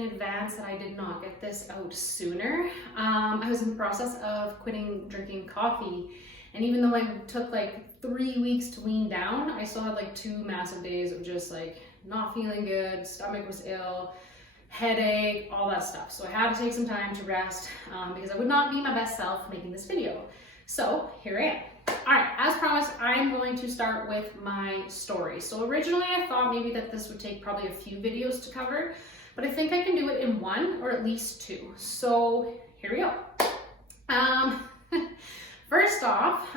in advance that I did not get this out sooner. I was in the process of quitting drinking coffee, and even though I took like 3 weeks to wean down, I still had like 2 massive days of just like not feeling good, stomach was ill, headache, all that stuff. So I had to take some time to rest because I would not be my best self making this video. So here I am. All right, as promised, I'm going to start with my story. So originally I thought maybe that this would take probably a few videos to cover, but I think I can do it in 1 or at least 2. So here we go. First off,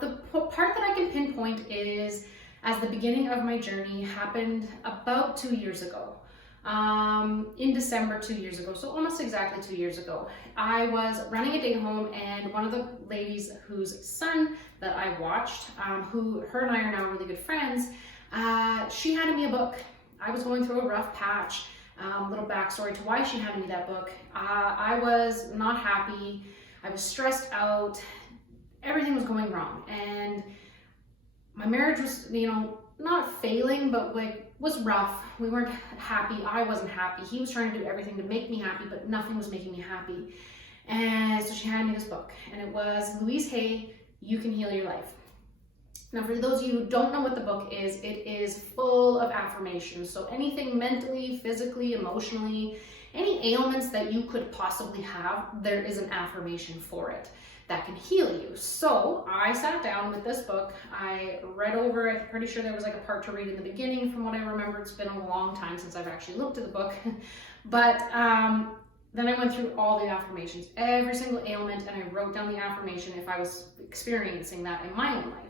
the part that I can pinpoint is as the beginning of my journey happened about 2 years ago. In December 2 years ago, so almost exactly 2 years ago, I was running a day home, and one of the ladies whose son that I watched, her and I are now really good friends, she handed me a book. I was going through a rough patch. Little backstory to why she handed me that book. I was not happy. I was stressed out. Everything was going wrong, and my marriage was, not failing, but like was rough. We weren't happy. I wasn't happy. He was trying to do everything to make me happy, but nothing was making me happy. And so she handed me this book, and it was Louise Hay, You Can Heal Your Life. Now, for those of you who don't know what the book is, it is full of affirmations. So anything mentally, physically, emotionally, any ailments that you could possibly have, there is an affirmation for it that can heal you. So I sat down with this book. I read over it. I'm pretty sure there was like a part to read in the beginning from what I remember. It's been a long time since I've actually looked at the book. But then I went through all the affirmations, every single ailment, and I wrote down the affirmation if I was experiencing that in my own life.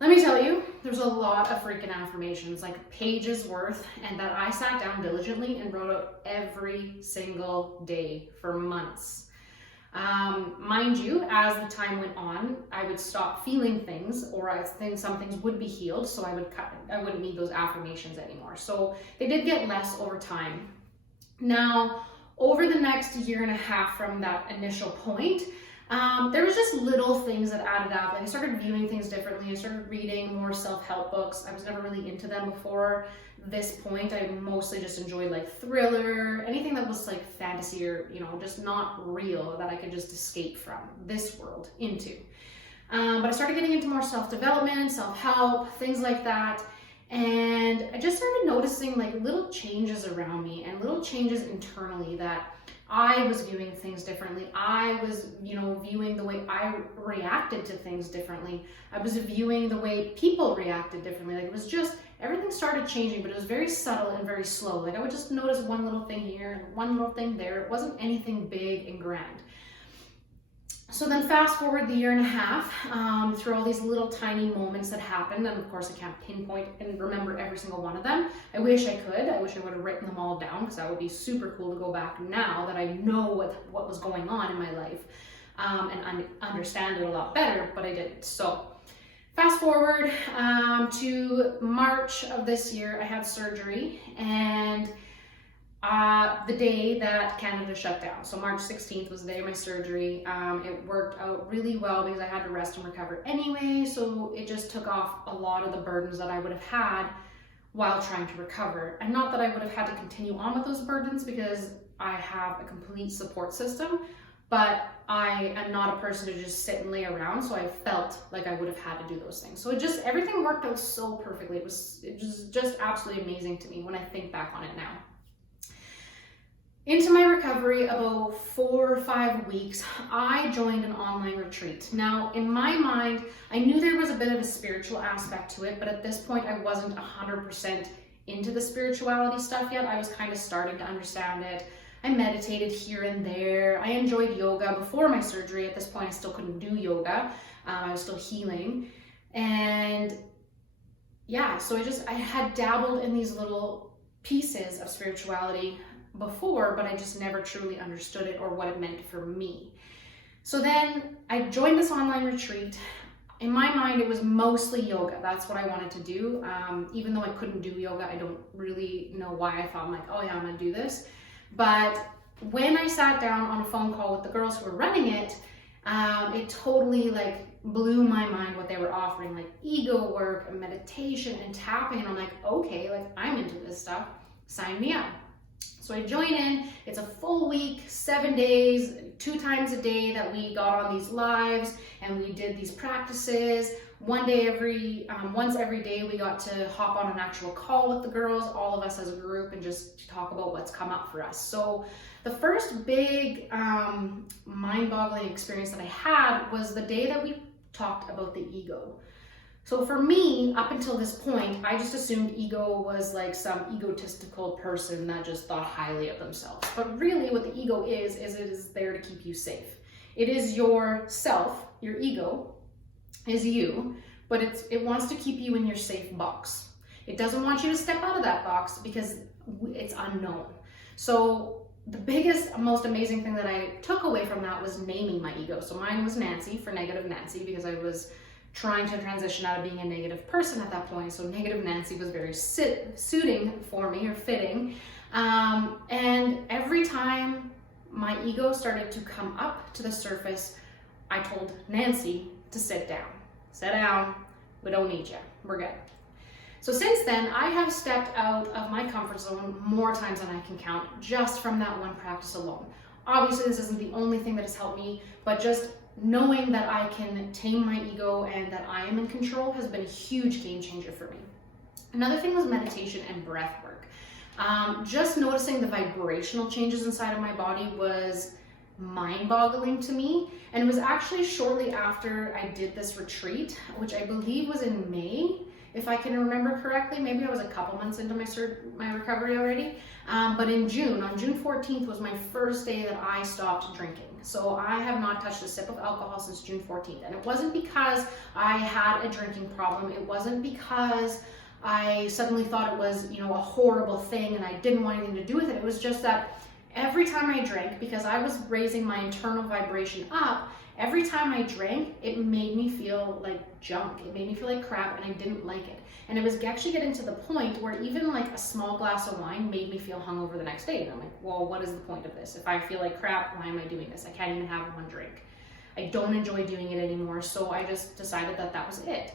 Let me tell you, there's a lot of freaking affirmations, like pages worth, and that I sat down diligently and wrote out every single day for months. Mind you, as the time went on, I would stop feeling things, or I think some things would be healed, so I wouldn't need those affirmations anymore. So they did get less over time. Now, over the next year and a half from that initial point, there was just little things that added up. Like I started viewing things differently. I started reading more self-help books. I was never really into them before this point. I mostly just enjoyed like thriller, anything that was like fantasy or, just not real, that I could just escape from this world into. But I started getting into more self-development, self-help, things like that. And I just started noticing like little changes around me and little changes internally, that I was viewing things differently. I was, viewing the way I reacted to things differently. I was viewing the way people reacted differently. Like it was just, everything started changing, but it was very subtle and very slow. Like I would just notice one little thing here and one little thing there. It wasn't anything big and grand. So then fast forward the year and a half, through all these little tiny moments that happened, and of course I can't pinpoint and remember every single one of them. I wish I could. I wish I would have written them all down, because that would be super cool to go back now that I know what was going on in my life, and understand it a lot better, but I didn't. So fast forward to March of this year, I had surgery, and the day that Canada shut down. So March 16th was the day of my surgery. It worked out really well because I had to rest and recover anyway. So it just took off a lot of the burdens that I would have had while trying to recover. And not that I would have had to continue on with those burdens, because I have a complete support system, but I am not a person to just sit and lay around. So I felt like I would have had to do those things. So everything worked out so perfectly. It was just absolutely amazing to me when I think back on it now. Into my recovery, about 4 or 5 weeks, I joined an online retreat. Now, in my mind, I knew there was a bit of a spiritual aspect to it, but at this point, I wasn't 100% into the spirituality stuff yet. I was kind of starting to understand it. I meditated here and there. I enjoyed yoga before my surgery. At this point, I still couldn't do yoga. I was still healing. And yeah, so I had dabbled in these little pieces of spirituality before, but I just never truly understood it or what it meant for me. So then I joined this online retreat. In my mind, it was mostly yoga. That's what I wanted to do. Even though I couldn't do yoga, I don't really know why I thought, I'm like, oh yeah, I'm gonna do this. But when I sat down on a phone call with the girls who were running it, it totally like blew my mind what they were offering, like ego work and meditation and tapping. And I'm like, okay, like I'm into this stuff, sign me up. So I join in, it's a full week, 7 days, 2 times a day that we got on these lives and we did these practices. Once every day we got to hop on an actual call with the girls, all of us as a group, and just talk about what's come up for us. So the first big mind-boggling experience that I had was the day that we talked about the ego. So for me, up until this point, I just assumed ego was like some egotistical person that just thought highly of themselves. But really what the ego is it is there to keep you safe. It is your self, your ego is you, but it wants to keep you in your safe box. It doesn't want you to step out of that box because it's unknown. So the biggest, most amazing thing that I took away from that was naming my ego. So mine was Nancy, for Negative Nancy, because I was trying to transition out of being a negative person at that point. So Negative Nancy was very suiting for me, or fitting. And every time my ego started to come up to the surface, I told Nancy to sit down. Sit down, we don't need you, we're good. So since then, I have stepped out of my comfort zone more times than I can count, just from that one practice alone. Obviously, this isn't the only thing that has helped me, but just knowing that I can tame my ego and that I am in control has been a huge game changer for me. Another thing was meditation and breath work. Just noticing the vibrational changes inside of my body was mind-boggling to me. And it was actually shortly after I did this retreat, which I believe was in May, if I can remember correctly. Maybe I was a couple months into my recovery already. But in June, on June 14th was my first day that I stopped drinking. So I have not touched a sip of alcohol since June 14th. And it wasn't because I had a drinking problem. It wasn't because I suddenly thought it was, a horrible thing and I didn't want anything to do with it. It was just that every time I drank, because I was raising my internal vibration up, every time I drank, it made me feel like junk. It made me feel like crap, and I didn't like it. And it was actually getting to the point where even like a small glass of wine made me feel hungover the next day. And I'm like, well, what is the point of this? If I feel like crap, why am I doing this? I can't even have one drink. I don't enjoy doing it anymore. So I just decided that that was it.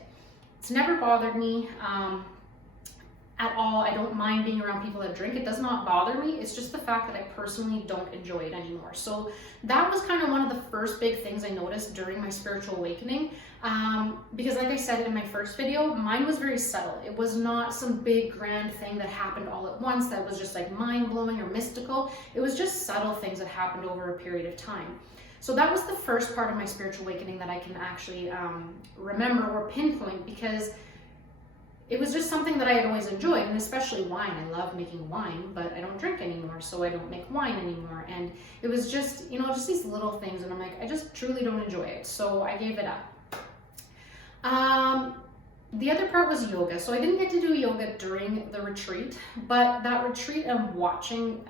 It's never bothered me at all. I don't mind being around people that drink. It does not bother me. It's just the fact that I personally don't enjoy it anymore. So that was kind of one of the first big things I noticed during my spiritual awakening. Because like I said in my first video, mine was very subtle. It was not some big grand thing that happened all at once that was just like mind-blowing or mystical. It was just subtle things that happened over a period of time. So that was the first part of my spiritual awakening that I can actually remember or pinpoint, because it was just something that I had always enjoyed, and especially wine. I love making wine, but I don't drink anymore, so I don't make wine anymore. And it was just, just these little things, and I'm like, I just truly don't enjoy it, so I gave it up. The other part was yoga. So I didn't get to do yoga during the retreat, but that retreat and watching,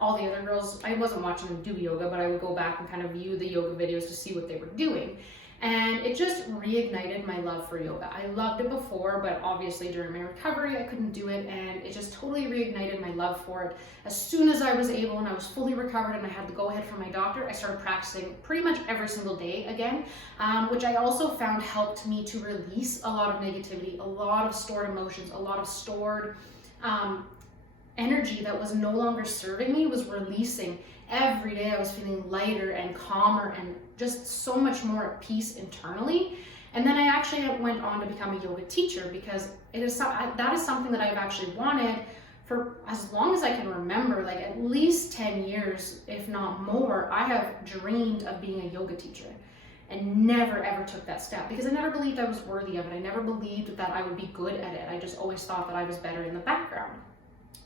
all the other girls, I wasn't watching them do yoga, but I would go back and kind of view the yoga videos to see what they were doing. And it just reignited my love for yoga. I loved it before, but obviously during my recovery, I couldn't do it. And it just totally reignited my love for it. As soon as I was able and I was fully recovered and I had the go-ahead from my doctor, I started practicing pretty much every single day again, which I also found helped me to release a lot of negativity, a lot of stored emotions, a lot of stored energy that was no longer serving me was releasing. Every day I was feeling lighter and calmer and just so much more at peace internally. And then I actually went on to become a yoga teacher, because that is something that I've actually wanted for as long as I can remember, like at least 10 years, if not more. I have dreamed of being a yoga teacher and never ever took that step, because I never believed I was worthy of it. I never believed that I would be good at it. I just always thought that I was better in the background.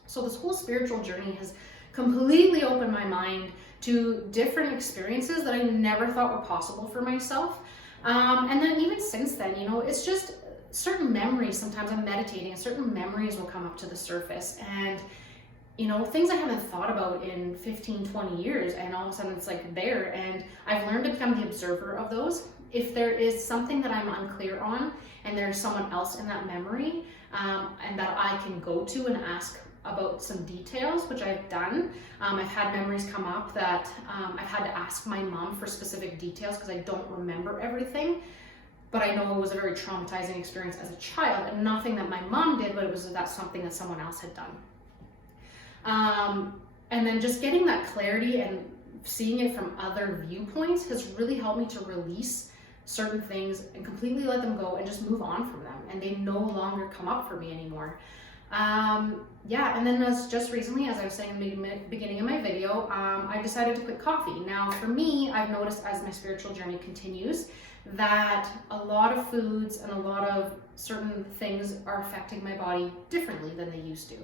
So this whole spiritual journey has completely opened my mind to different experiences that I never thought were possible for myself. And then even since then, it's just certain memories. Sometimes I'm meditating and certain memories will come up to the surface, and things I haven't thought about in 15, 20 years, and all of a sudden it's like there, and I've learned to become the observer of those. If there is something that I'm unclear on and there's someone else in that memory, and that I can go to and ask about some details, which I've done. I've had memories come up that I've had to ask my mom for specific details because I don't remember everything, but I know it was a very traumatizing experience as a child, and nothing that my mom did, but that's something that someone else had done. And then just getting that clarity and seeing it from other viewpoints has really helped me to release certain things and completely let them go and just move on from them, and they no longer come up for me anymore. Yeah, and then just recently, as I was saying in the beginning of my video, I decided to quit coffee. Now for me, I've noticed as my spiritual journey continues that a lot of foods and a lot of certain things are affecting my body differently than they used to.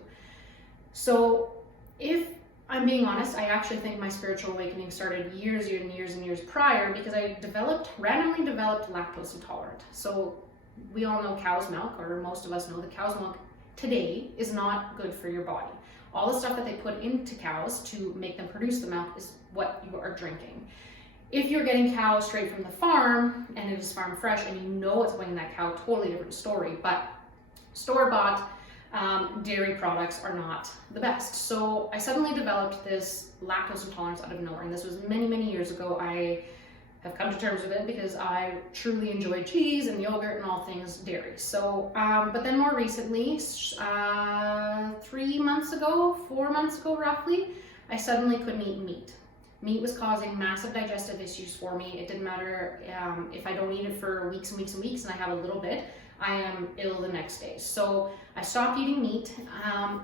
So if I'm being honest, I actually think my spiritual awakening started years and years prior, because I randomly developed lactose intolerant. So we all know cow's milk, or most of us know that cow's milk today is not good for your body. All the stuff that they put into cows to make them produce the milk is what you are drinking. If you're getting cows straight from the farm and it is farm fresh and you know it's weighing that cow, totally different story. But store-bought dairy products are not the best. So I suddenly developed this lactose intolerance out of nowhere, and this was many years ago. I have come to terms with it because I truly enjoy cheese and yogurt and all things dairy. So, but then more recently, 4 months ago roughly, I suddenly couldn't eat meat. Meat was causing massive digestive issues for me. It didn't matter if I don't eat it for weeks and weeks and I have a little bit, I am ill the next day. So I stopped eating meat.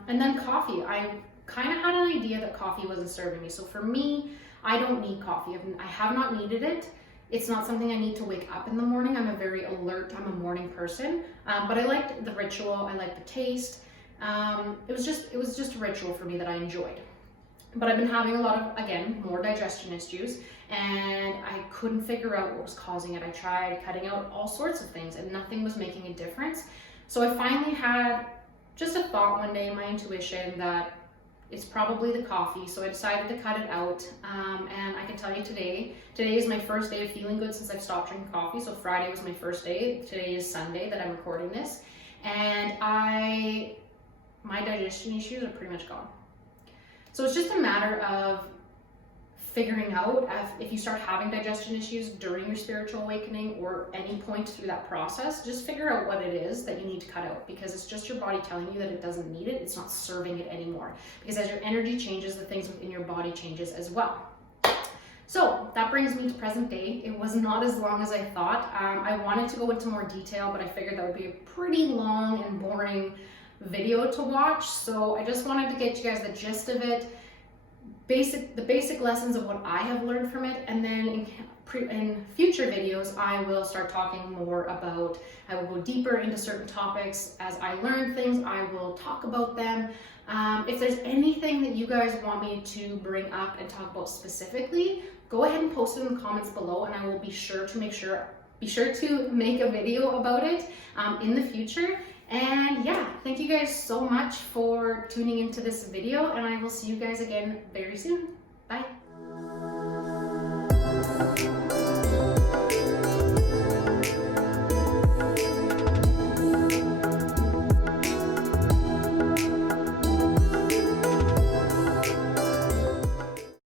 And then coffee. I kind of had an idea that coffee wasn't serving me. So for me, I don't need coffee. I have not needed it. It's not something I need to wake up in the morning. I'm a very alert, I'm a morning person. But I liked the ritual, I liked the taste. It was just a ritual for me that I enjoyed. But I've been having a lot of, again, more digestion issues, and I couldn't figure out what was causing it. I tried cutting out all sorts of things and nothing was making a difference. So I finally had just a thought one day in my intuition that it's probably the coffee. So I decided to cut it out. And I can tell you today is my first day of feeling good since I've stopped drinking coffee. So Friday was my first day. Today is Sunday that I'm recording this. And my digestion issues are pretty much gone. So it's just a matter of figuring out if you start having digestion issues during your spiritual awakening or any point through that process, just figure out what it is that you need to cut out, because it's just your body telling you that it doesn't need it. It's not serving it anymore, because as your energy changes, the things within your body changes as well. So that brings me to present day. It was not as long as I thought. I wanted to go into more detail, but I figured that would be a pretty long and boring video to watch. So I just wanted to get you guys the gist of it, the basic lessons of what I have learned from it, and then in future videos I will start talking more about, I will go deeper into certain topics. As I learn things, I will talk about them. If there's anything that you guys want me to bring up and talk about specifically, go ahead and post it in the comments below, and I will be sure to make a video about it in the future. And yeah, thank you guys so much for tuning into this video, and I will see you guys again very soon. Bye.